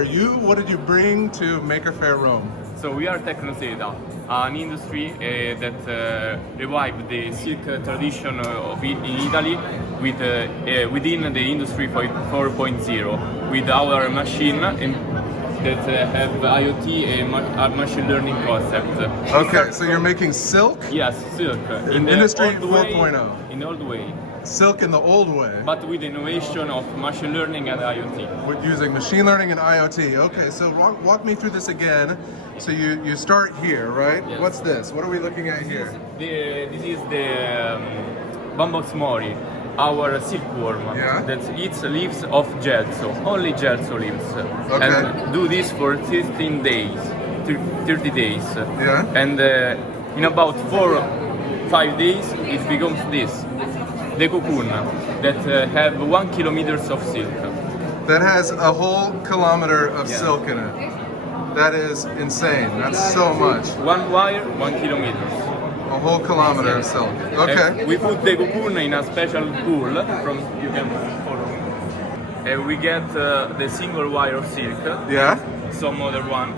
are you? What did you bring to Maker Faire Rome? So we are Tecnoseda, an industry that revived the silk tradition in Italy with, within the industry 4.0 with our machine that have IoT and machine learning concept. Okay, so you're making silk? Yes, silk. In the Industry old way, 4.0. in the old way. Silk in the old way. But with innovation of machine learning and IoT. With using machine learning and IoT. Okay, so walk me through this again. So you start here, right? Yes. What's this? What are we looking at here? This is the Bambox mori, our silkworm that eats leaves of gelso, only gelso leaves. Okay. And do this for 13 days, 30 days. Yeah. And in about 4-5 days it becomes this, the cocoon, that have 1 kilometer of silk. That has a whole kilometer of Yeah. silk in it. That is insane. That's so much. 1 wire, 1 kilometer. A whole kilometer of silk. Okay. We put the cocoon in a special pool from, you can follow me. We get the single wire silk, Yeah. some other one,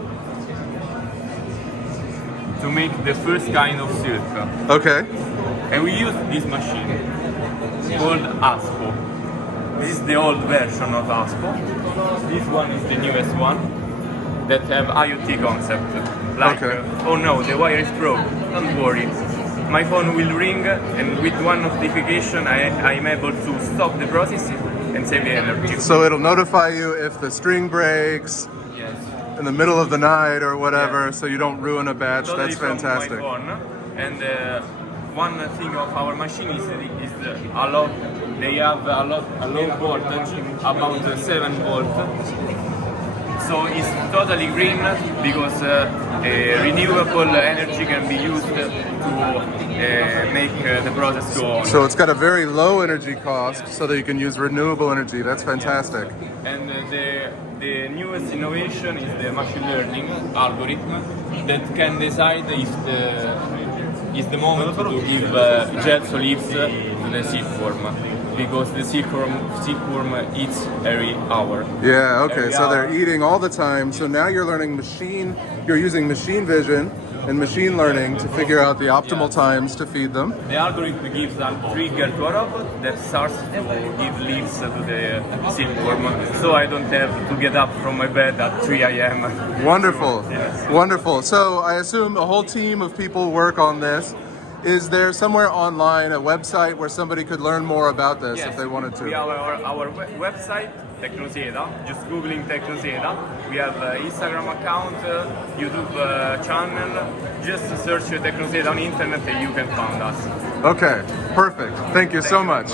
to make the first kind of silk. Okay. And we use this machine called ASPO. This is the old version of ASPO. This one is the newest one that have IoT concept. Like, Okay. oh no, the wire is broke. Don't worry. My phone will ring, and with one notification, I'm able to stop the process and save the energy. So it'll notify you if the string breaks Yes. in the middle of the night or whatever, Yes. so you don't ruin a batch. Totally That's from fantastic. my phone. And one thing of our machine is a lot. They have a low voltage, about 7 volt. So it's totally green because renewable energy can be used to make the process go on. So it's got a very low energy cost so that you can use renewable energy. That's fantastic. And the newest innovation is the machine learning algorithm that can decide if is the moment to give gelso leaves to the silkworm, because the silkworm eats every hour. Yeah, okay, Every so they're hour. eating all the time. So now you're learning you're using machine vision and machine learning to figure out the optimal Yes. times to feed them. The algorithm gives a trigger to a robot that starts to give leaves to the silkworm, so I don't have to get up from my bed at 3 a.m. Wonderful, Yes. wonderful. So I assume a whole team of people work on this. Is there somewhere online, a website where somebody could learn more about this if they wanted We to? have our website, Tecnoseda, just googling Tecnoseda. We have Instagram account, YouTube channel. Just search Tecnoseda on internet and you can find us. Okay, perfect. Thank you so much.